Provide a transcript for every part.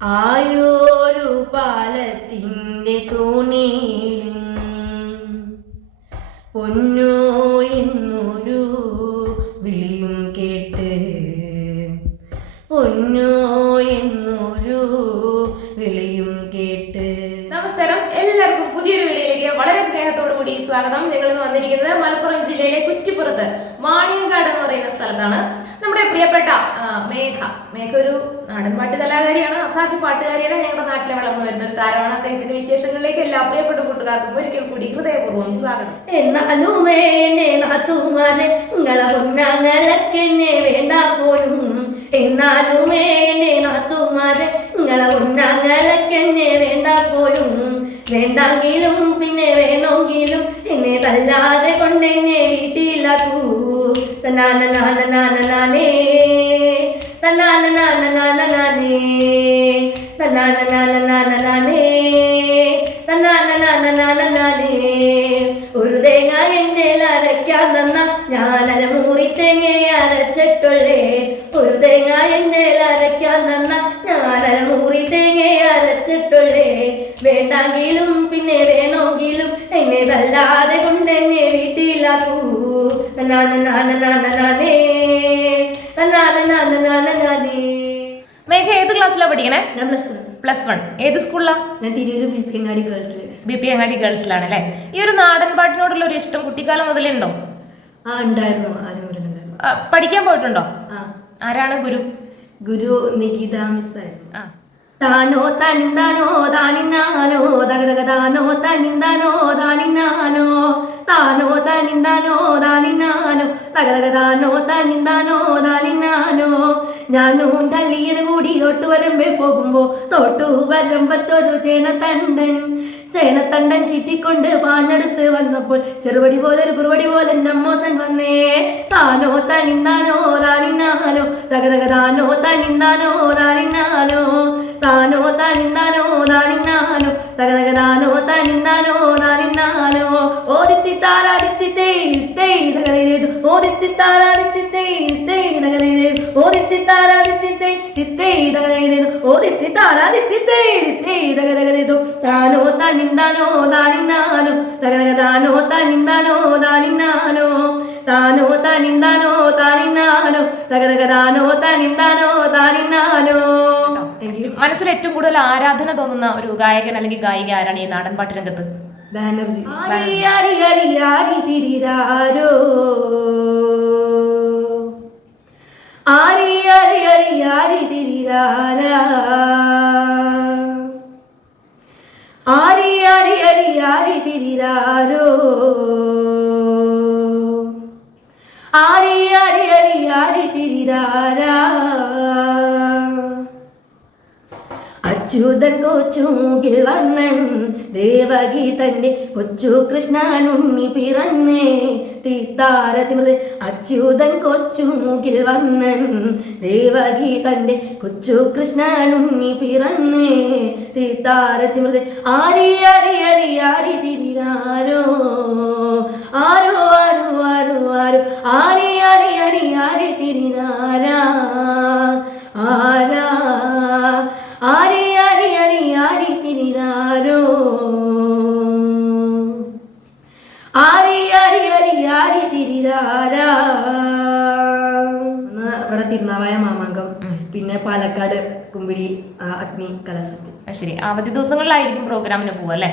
ആയോരു പാലത്തിന്റെ തോണിയിലും പൊന്നോ സ്നേഹത്തോടു കൂടി സ്വാഗതം. ഞങ്ങൾ ഇന്ന് വന്നിരിക്കുന്നത് മലപ്പുറം ജില്ലയിലെ കുറ്റിപ്പുറത്ത് മാണിയങ്കാട് എന്ന് പറയുന്ന സ്ഥലത്താണ്. നമ്മുടെ പ്രിയപ്പെട്ട മേഘ. മേഘ ഒരു നാടൻപാട്ട് കലാകാരിയാണ് അസാധ്യ പാട്ടുകാരിയാണ്. ഞങ്ങളുടെ നാട്ടിലെ വളർന്നു വരുന്ന ഒരു താരമാണ്. അദ്ദേഹത്തിന്റെ വിശേഷങ്ങളിലേക്ക് എല്ലാ പ്രിയപ്പെട്ട കൂട്ടുകാർക്കും ഒരിക്കൽ കൂടി ഹൃദയപൂർവം സ്വാഗതം. എന്നാലും എന്നാലും വേണ്ട വേണ്ടെങ്കിലും പിന്നെ വേണമെങ്കിലും എന്നെ തല്ലാതെ കൊണ്ടെന്നെ വീട്ടിലാക്കൂ. ഒരു തേങ്ങ എന്നെ അരയ്ക്കാൻ തന്ന ഞാൻ അരമൂറി തേങ്ങയെ അരച്ചിട്ടുള്ളേ. ഒരു തേങ്ങ എന്നെ അരയ്ക്കാൻ തന്ന ഞാൻ അരമൂറി തേങ്ങയെ അരച്ചിട്ടുള്ളേ. വേണ്ടെങ്കിലും പിന്നെ വേണമെങ്കിലും എന്നെ തല്ലാതെ കൊണ്ട് എന്നെ വീട്ടിലാക്കൂ മേഘ ഏത് ക്ലാസ്സിലാ പഠിക്കണേ? ഞാൻ പ്ലസ് വൺ പ്ലസ് വൺ ഏത് സ്കൂളിലാ ഞാൻ തിരൂര് ബിപ്പിങ്ങാടി ഗേൾസിൽ ബി പി അങ്ങാടി ഗേൾസിലാണ് അല്ലേ? ഈ ഒരു നാടൻ പാട്ടിനോടുള്ള ഒരു ഇഷ്ടം കുട്ടിക്കാലം മുതലേ ഉണ്ടോ ആ ഉണ്ടായിരുന്നു. ആദ്യം മുതലുണ്ടായിരുന്നു. പഠിക്കാൻ പോയിട്ടുണ്ടോ? ആരാണ് ഗുരു? ഗുരു നികിത മിസ്സായിരുന്നു. ആ. താനോ തനിന്താനോ താനിന്നാനോ തകതക താനോ തനിന്താനോ താനിന്നാനോ താനോ തനിന്താനോ താനിന്നാനോ തകതക താനോ തനിന്താനോ താനിന്നാനോ ഞാനും തല്ലിയന് കൂടി തൊട്ടു വരമ്പേ പോകുമ്പോ തൊട്ടു വരമ്പത്തൊരു ചേനത്തണ്ടൻ. ചേനത്തണ്ടൻ ചീറ്റിക്കൊണ്ട് പാഞ്ഞെടുത്ത് വന്നപ്പോൾ ചെറുപടി പോലെ ഒരു കുറുപടി പോലെ നമ്മോസൻ വന്നേ. താനോ തനിന്താനോ താനിന്നാനോ തകതക താനോ തനിന്താനോ താനിന്നാനോ താനോ താനിന്നാനോ താനിന്നാനോ തകതക താനോ തനിന്നാനോ. താനിന്നാനോ ഓദിത്തി താരാദിത്തി തേയ് തേയ് തകതേതു ഓദിത്തി താരാദിത്തി തേയ് തേയ് തകതേതു ഓദിത്തി താരാദിത്തി തേയ് തിത്തേയ് തകതേതു ഓദിത്തി താരാദിത്തി തേയ് തേയ് തകതകതേതു താനോ തനിന്താനോ താനിന്നാനോ തകതക താനോ തനിന്താനോ താനിന്നാനോ. താനോ തനിന്താനോ താനിന്നാനോ തകതക താനോ തനിന്താനോ താനിന്നാനോ. മനസ്സിൽ ഏറ്റവും കൂടുതൽ ആരാധന തോന്നുന്ന ഒരു ഗായകൻ അല്ലെങ്കിൽ ഗായിക ആരാണ് ഈ നാടൻ പാട്ട് രംഗത്ത്? ബാനർജി. ആരി ആരി ആരി ആരി തിരിരാരോ? ആരി ആരി ആരി ആരി തിരിരാരാ? അച്യുതൻ കൊച്ചുമുകിൽ വർണൻ ദേവകി തന്റെ കൊച്ചു കൃഷ്ണനുണ്ണി പിറന്നേ. തീത്താരത്തിമൃത അച്യുതൻ കൊച്ചുമുകിൽ വർണൻ ദേവകി തന്റെ കൊച്ചു കൃഷ്ണനുണ്ണി പിറന്നേ. തീത്താരത്തിമൃത ആരി ആരി ആരി ആരി തിരിരാരോ ആരോ ആരോ ആരോ ആരോ? ആരി ആരി ആരി ആരി തിരിനാരാ ആരാ? ആരി ആരി ആരി ആരി ആരി ആരി തിരിരാരാ ഇവിടെ തിരുനാവായ മാമാങ്കം പിന്നെ പാലക്കാട് കുമ്പിടി അഗ്നി കലാസത്യം ശരി. അവധി ദിവസങ്ങളിലായിരിക്കും പ്രോഗ്രാമിന് പോവുക അല്ലേ?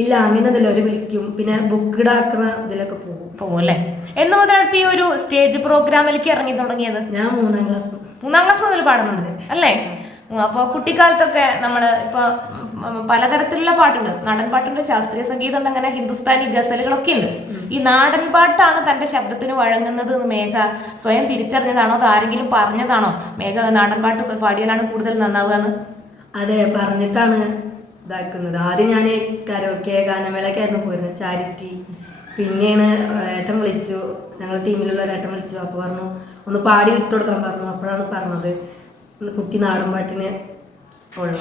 ഇല്ല അങ്ങനെ ഒരു വിളിക്കും. പിന്നെ ബുക്ക് ഇടാക്കണ ഇതിലൊക്കെ പോകും. പോകും അല്ലേ? എന്ന് മുതലാണ് ഈ ഒരു സ്റ്റേജ് പ്രോഗ്രാമിലേക്ക് ഇറങ്ങി തുടങ്ങിയത്? ഞാൻ മൂന്നാം ക്ലാസ്. മൂന്നാം ക്ലാസ് മുതൽ പാടുന്നുണ്ട് അല്ലേ? ഉം, അപ്പൊ കുട്ടിക്കാലത്തൊക്കെ നമ്മൾ ഇപ്പൊ പലതരത്തിലുള്ള പാട്ടുണ്ട്. നാടൻ പാട്ടുണ്ട് ശാസ്ത്രീയ സംഗീതം ഉണ്ട് അങ്ങനെ ഹിന്ദുസ്ഥാനി ഗസലുകളൊക്കെ ഉണ്ട്. ഈ നാടൻ പാട്ടാണ് തന്റെ ശബ്ദത്തിന് വഴങ്ങുന്നത് എന്ന് മേഘ സ്വയം തിരിച്ചറിഞ്ഞതാണോ? അത് ആരെങ്കിലും പറഞ്ഞതാണോ? മേഘ നാടൻ പാട്ട് പാടിയാലാണ് കൂടുതൽ നന്നാവുക എന്ന് അതെ പറഞ്ഞിട്ടാണ് ഇതാക്കുന്നത്. ആദ്യം ഞാൻ കരോക്കെ ഗാനമേളക്കായിരുന്നു പോയിരുന്നത് ചാരിറ്റി. പിന്നെയാണ് ഏട്ടൻ വിളിച്ചു. ഞങ്ങളുടെ ടീമിലുള്ള ഏട്ടൻ വിളിച്ചു. അപ്പോൾ പറഞ്ഞു ഒന്ന് പാടി വിട്ടുകൊടുക്കാൻ പറഞ്ഞു. അപ്പോഴാണ് പറഞ്ഞത്. കുട്ടി നാടൻ പാട്ടിന്.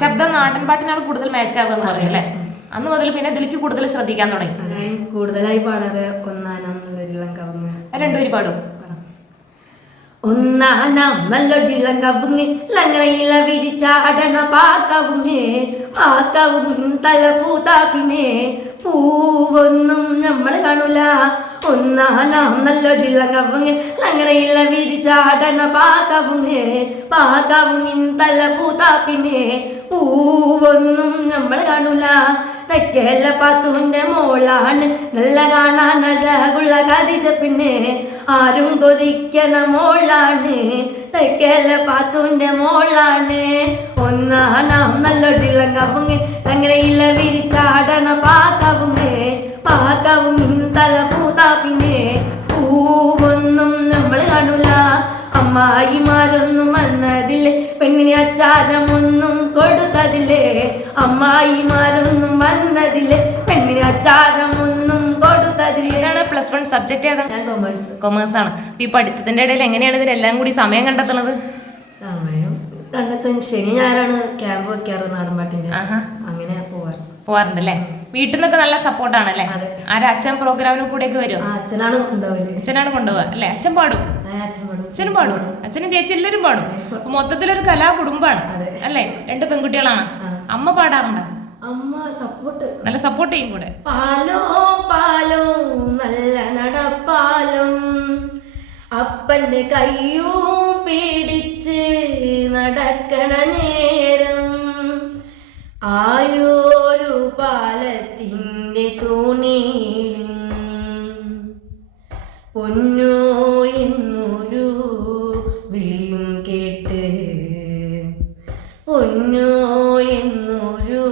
ശബ്ദം നാടൻ പാട്ടിനാണ് കൂടുതൽ മാച്ച് ആവുക എന്ന് പറയും അല്ലേ? അന്ന് മുതൽ പിന്നെ ഇതിലേക്ക് കൂടുതൽ ശ്രദ്ധിക്കാൻ തുടങ്ങി. കൂടുതലായി പാടാറ് ഒന്നാനാം നല്ലൊരിളം കവങ്ങ്. രണ്ടുപേര് പാടും. പാടാം. ഒന്നാനാം നല്ലൊരിളം കവുങ്ങ് ലങ്ങനയില വിരിച്ചാടണ. പാക്കവുങ്ങ് പാക്കവും തല പൂതാ പിന്നെ. പൂവൊന്നും നമ്മൾ കാണൂല. ഒന്നാ നാം നല്ലൊരു കവുങ്ങ്. അങ്ങനെയില്ല വിരിച്ചാടണ പാകവുങ്ങേ. പാകവുങ്ങിൻ തല പൂതാ പിന്നെ. പൂവൊന്നും നമ്മൾ കാണൂല. തെക്കേല പാത്തുവിന്റെ മോളാണ്. നല്ല കാണാൻ അഴകുള്ള കതിച്ച പിന്നെ ആരും കൊതിക്കണ മോളാണ്. തെക്കേല പാത്തുവിന്റെ മോളാണ്. ഒന്നാനാം നല്ലൊടിളം കവുങ്ങ്. അങ്ങനെ ഇല്ല വിരിച്ചാടണ പാക്കവുങ്ങ് പാക്കവുങ്ങിൻ തല പൂതാ പിന്നെ. പൂവൊന്നും നമ്മൾ കാണൂല. അമ്മായിമാരൊന്നും വന്നതില്ലേ? പെണ്ണിന് അച്ചാരമൊന്നും കൊടുത്തതില്ലേ? അമ്മായിമാരൊന്നും വന്നതില്ലേ? പെണ്ണിന് അച്ചാരമൊന്നും കൊടുത്തതില്ലേ? ഏതാണ് പ്ലസ് വൺ സബ്ജക്ട് ഏതാ? ഞാൻ കൊമേഴ്സ് കൊമേഴ്സ് ആണ്. ഈ പഠിത്തത്തിന്റെ ഇടയിൽ എങ്ങനെയാണ് ഇതിലെല്ലാം കൂടി സമയം കണ്ടെത്തുന്നത്? സമയം കണ്ടെത്താൻ ശനി ഞായറാണ് ക്യാമ്പ് വെക്കാറ് നാടൻപാട്ടിന്റെ. അങ്ങനെ പോവാറ്. പോവാറുണ്ട് അല്ലേ വീട്ടിൽ നിന്നൊക്കെ നല്ല സപ്പോർട്ടാണ് അല്ലേ ആരാ അച്ഛൻ പ്രോഗ്രാമിന് കൂടെയൊക്കെ വരും? അച്ഛനാണ് അച്ഛനാണ് കൊണ്ടുപോവുക അല്ലേ? അച്ഛൻ പാടും. അച്ഛനും പാടും. അച്ഛനും ചേച്ചി എല്ലാവരും പാടും. മൊത്തത്തിലൊരു കലാ കുടുംബാണ് അല്ലെ? രണ്ട് പെൺകുട്ടികളാണ്. അമ്മ പാടാറുണ്ടോ? അമ്മ സപ്പോർട്ട് നല്ല സപ്പോർട്ട് ചെയ്യും കൂടെ. പാലോ പാലോ നല്ല നടപ്പാലും. അപ്പന്റെ കയ്യോ പിടിച്ച് നടക്കണ നേരം. ആയോരു തൂണിലും പൊന്നോ എന്നൊരു വിളിയും കേട്ട് പൊന്നോ എന്നൊരു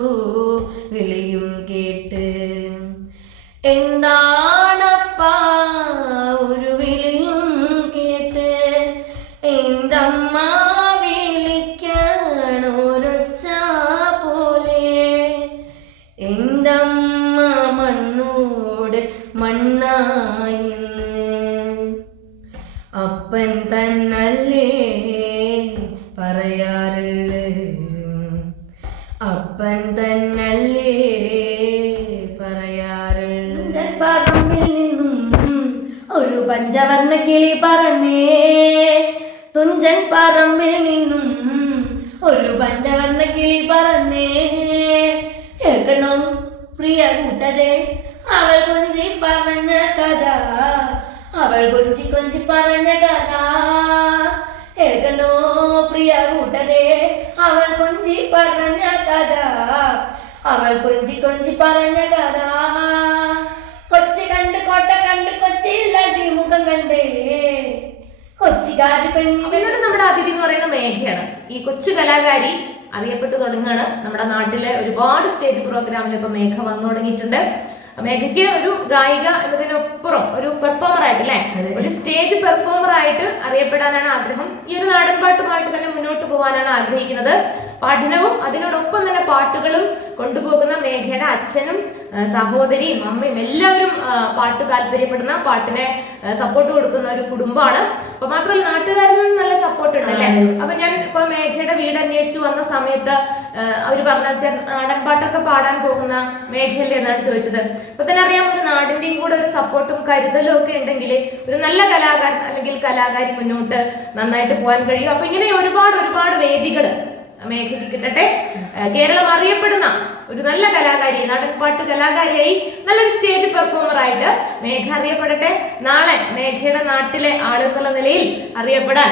വിളിയും കേട്ട് എന്താണപ്പാ തന്നല്ലേ പറയാറുള്ളു. അപ്പൻ തന്നല്ലേ പറയാറുള്ളു. പറമ്പിൽ നിന്നും ഒരു പഞ്ചവർണ കിളി പറഞ്ഞേ തുഞ്ചൻ പറമ്പിൽ നിന്നും ഒരു പഞ്ചവർണ കിളി പറഞ്ഞേ കേൾക്കണോ പ്രിയ കൂട്ടരെ? അവൾ കൊഞ്ചി പറഞ്ഞ കഥ അവൾ കൊഞ്ചി കൊഞ്ചി പറഞ്ഞ കഥ. കേൾക്കണോ പ്രിയ കൂട്ടരെ? അവൾ കൊഞ്ചി പറഞ്ഞ കഥ. അവൾ കൊഞ്ചി കൊഞ്ചി പറഞ്ഞ കഥ. കൊച്ചി കണ്ട് കോട്ട കണ്ട് കൊച്ചിയിൽ അടിമുഖം കണ്ടേ. കൊച്ചിക്കാരി പെണ്ണി ഇന്നലെ നമ്മുടെ അതിഥി എന്ന് പറയുന്ന മേഘയാണ്. ഈ കൊച്ചു കലാകാരി അറിയപ്പെട്ടു തുടങ്ങാണ്. നമ്മുടെ നാട്ടിലെ ഒരുപാട് സ്റ്റേജ് പ്രോഗ്രാമിൽ ഇപ്പൊ മേഘ വന്നു തുടങ്ങിയിട്ടുണ്ട്. മേഘയ്ക്ക് ഒരു ഗായിക എന്നതിനപ്പുറം ഒരു പെർഫോമർ ആയിട്ട് അല്ലേ? ഒരു സ്റ്റേജ് പെർഫോമർ ആയിട്ട് അറിയപ്പെടാനാണ് ആഗ്രഹം. ഈ ഒരു നാടൻ പാട്ടുമായിട്ട് തന്നെ മുന്നോട്ട് പോകാനാണ് ആഗ്രഹിക്കുന്നത്. പഠനവും അതിനോടൊപ്പം തന്നെ പാട്ടുകളും കൊണ്ടുപോകുന്ന മേഘയുടെ അച്ഛനും സഹോദരിയും അമ്മയും എല്ലാവരും പാട്ട് താല്പര്യപ്പെടുന്ന പാട്ടിനെ സപ്പോർട്ട് കൊടുക്കുന്ന ഒരു കുടുംബമാണ്. അപ്പൊ മാത്രമല്ല നാട്ടുകാരിൽ നിന്ന് നല്ല സപ്പോർട്ട് ഉണ്ടല്ലേ അപ്പൊ ഞാൻ ഇപ്പൊ മേഘയുടെ വീട് അന്വേഷിച്ചു വന്ന സമയത്ത് അവർ പറഞ്ഞ "ചെ- നാടൻ പാട്ടൊക്കെ പാടാൻ പോകുന്ന മേഘയല്ലേ എന്നാണ് ചോദിച്ചത്. അപ്പൊ തന്നെ അറിയാം ഒരു നാടിന്റെയും കൂടെ ഒരു സപ്പോർട്ടും കരുതലും ഒക്കെ ഉണ്ടെങ്കിൽ ഒരു നല്ല കലാകാരൻ അല്ലെങ്കിൽ കലാകാരി മുന്നോട്ട് നന്നായിട്ട് പോകാൻ കഴിയും. അപ്പൊ ഇങ്ങനെ ഒരുപാട് ഒരുപാട് വേദികൾ മേഘയ്ക്ക് കിട്ടട്ടെ ആ, കേരളം അറിയപ്പെടുന്ന ഒരു നല്ല കലാകാരി നാടൻപാട്ട് കലാകാരിയായി നല്ലൊരു സ്റ്റേജ് പെർഫോമർ ആയിട്ട് മേഘ അറിയപ്പെടട്ടെ നാളെ മേഘയുടെ നാട്ടിലെ ആളെന്നുള്ള നിലയിൽ അറിയപ്പെടാൻ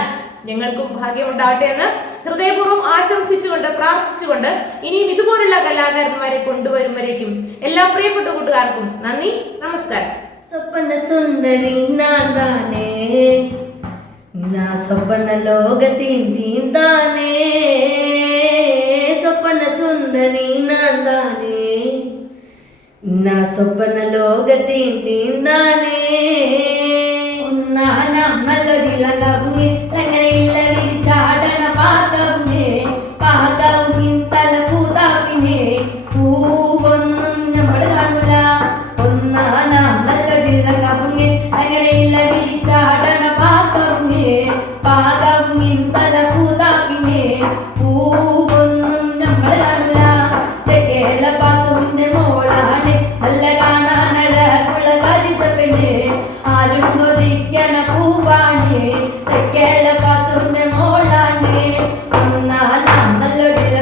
ഞങ്ങൾക്കും ഭാഗ്യമുണ്ടാവട്ടെ എന്ന് ഹൃദയപൂർവ്വം ആശംസിച്ചുകൊണ്ട് പ്രാർത്ഥിച്ചുകൊണ്ട് ഇനിയും ഇതുപോലുള്ള കലാകാരന്മാരെ കൊണ്ടുവരുമ്പോഴേക്കും എല്ലാ പ്രിയപ്പെട്ട കൂട്ടുകാർക്കും നന്ദി നമസ്കാരം സ്വപ്ന സുന്ദരി നാന്താനേ నా సొప్పన లోగతిందానే సొప్పన ನಾಂದಾನೆ ನಾ ಸೊಬ್ಬನ ಲೋಗತಿ ತಿಂದಾನೆ ನಾ ನಮ್ಮಲ್ಲೊಡಿಲ್ಲ ನಾವು ನಿಂತ മോളാണ് തെക്കേല പാത്തൂന്റെ മോളാണ്. ഒന്നാം നമ്പലൊരു